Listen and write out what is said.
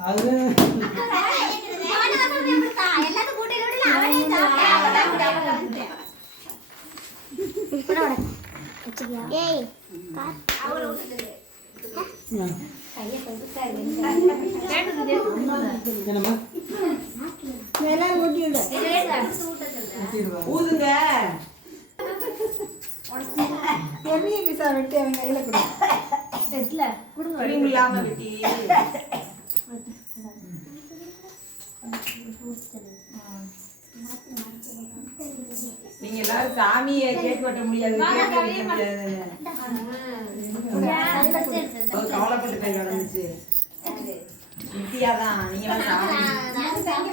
அது ஏய் என்னம்மா ஊதுங்க பெரிய பீஸா வெட்டி அவன் கையில கொடு இல்லாம வெட்டி நீங்க எல்லாரும் சாமியை கேக் வெட்ட முடியாது கவலைப்பட்டு கை நடந்துச்சு நித்தியாதான் நீங்களாம் சாமி